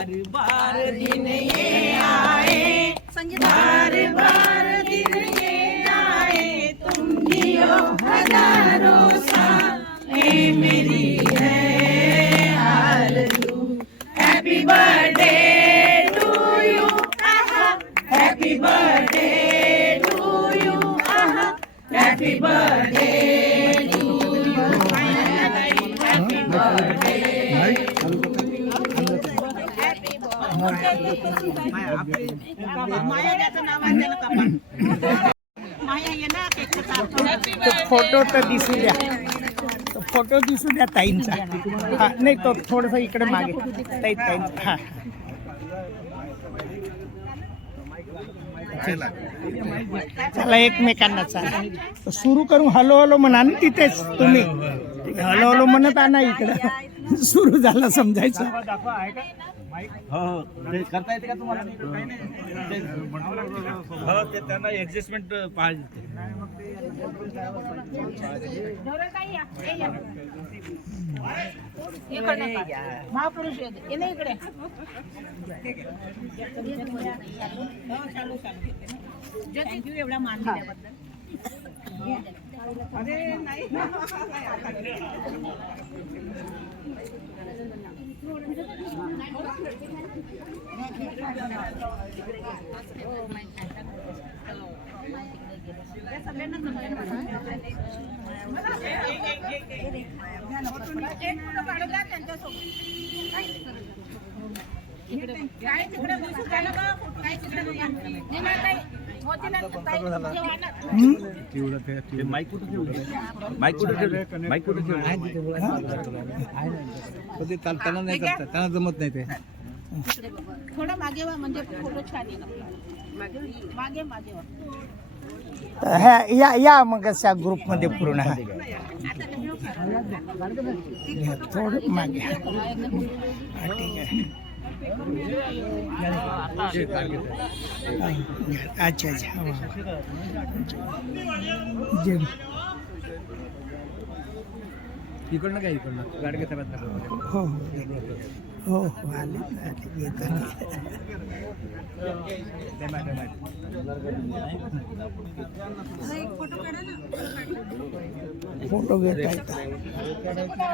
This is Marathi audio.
बार बार दिन ये आए। बार बार दिन ये आए। तुम दियो हज़ारों साल ए मेरी है। आरज़ू happy birthday to you happy birthday to you happy birthday to you happy birthday photo तर दिसू द्या. फोटो दिसू द्या ताईंचा. हा नाही तो थोडस इकडे मागे. ताई ताईंचा हा. चला एकमेकांना चाल. सुरू करू हलो हलो म्हणा ना तिथेच तुम्ही. हलो हलो म्हणत आणा इकडं. सुरू झालं समजायचं. हो ते करता येते का तुम्हाला हो ते त्यांना ऍडजस्टमेंट पाहिजे. महापुरुष इकडे एवढा मान बघा. नाही, नाही, ताई. मोतीलाल ताई, जेव्हा ना- ते माईक कुठे ठेवलं? माईक कुठे ठेवलं? माईक कुठे ठेवलं ते चाल- त्यांना नाही त्यांना जमत नाही ते. थोडं मागे व्हा म्हणजे फोटो छान येईल मागे? मागे व्हा तर ह्या या या मग अशा ग्रुपमध्ये पूर्ण. थोडं मागे. ठीक आहे. अच्छा अच्छा. जे इकडनं काय इकडनं? गाडगे साहेबांना हो हो. हो हो. आले आले. येतात. फोटो घेता येतात